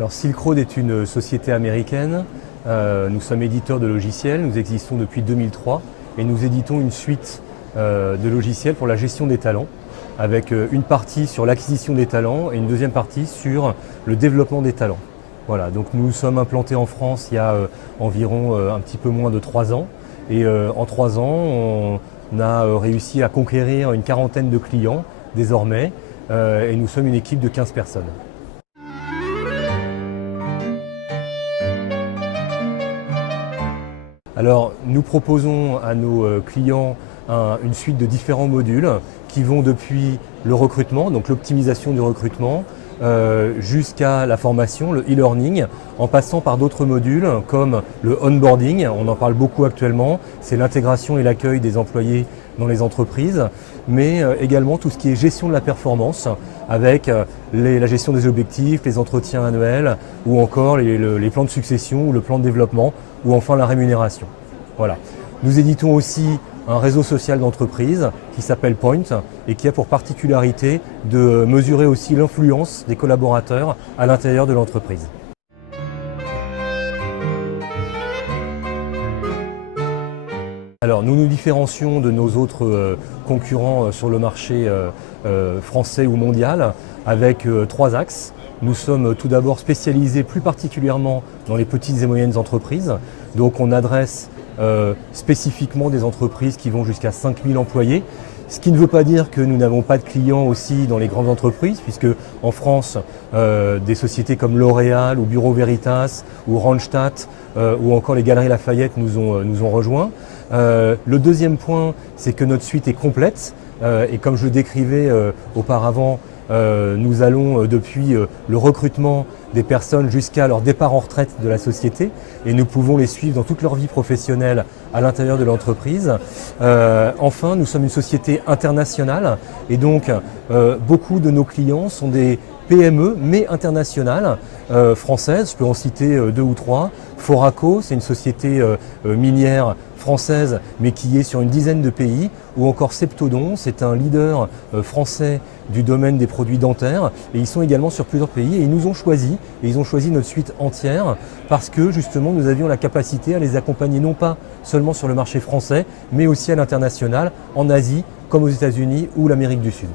Alors Silk Road est une société américaine. Nous sommes éditeurs de logiciels, nous existons depuis 2003 et nous éditons une suite de logiciels pour la gestion des talents, avec une partie sur l'acquisition des talents et une deuxième partie sur le développement des talents. Voilà, donc nous sommes implantés en France il y a environ un petit peu moins de 3 ans et en 3 ans on a réussi à conquérir une quarantaine de clients désormais et nous sommes une équipe de 15 personnes. Alors, nous proposons à nos clients une suite de différents modules qui vont depuis le recrutement, donc l'optimisation du recrutement, jusqu'à la formation, le e-learning, en passant par d'autres modules comme le onboarding, on en parle beaucoup actuellement, c'est l'intégration et l'accueil des employés dans les entreprises, mais également tout ce qui est gestion de la performance avec la gestion des objectifs, les entretiens annuels ou encore les plans de succession ou le plan de développement ou enfin la rémunération. Voilà. Nous éditons aussi un réseau social d'entreprise qui s'appelle Point et qui a pour particularité de mesurer aussi l'influence des collaborateurs à l'intérieur de l'entreprise. Alors nous nous différencions de nos autres concurrents sur le marché français ou mondial avec 3 axes. Nous sommes tout d'abord spécialisés plus particulièrement dans les petites et moyennes entreprises. Donc on adresse spécifiquement des entreprises qui vont jusqu'à 5000 employés. Ce qui ne veut pas dire que nous n'avons pas de clients aussi dans les grandes entreprises, puisque en France, des sociétés comme L'Oréal ou Bureau Veritas ou Randstad ou encore les Galeries Lafayette nous ont rejoints. Le deuxième point, c'est que notre suite est complète et comme je le décrivais auparavant, nous allons depuis le recrutement des personnes jusqu'à leur départ en retraite de la société et nous pouvons les suivre dans toute leur vie professionnelle à l'intérieur de l'entreprise. Enfin, nous sommes une société internationale et donc beaucoup de nos clients sont des PME mais internationales, françaises, je peux en citer 2 ou 3. Foraco, c'est une société minière française mais qui est sur une dizaine de pays, ou encore Septodon, c'est un leader français du domaine des produits dentaires et ils sont également sur plusieurs pays et ils nous ont choisi et ils ont choisi notre suite entière parce que justement nous avions la capacité à les accompagner non pas seulement sur le marché français mais aussi à l'international, en Asie comme aux États-Unis ou l'Amérique du Sud.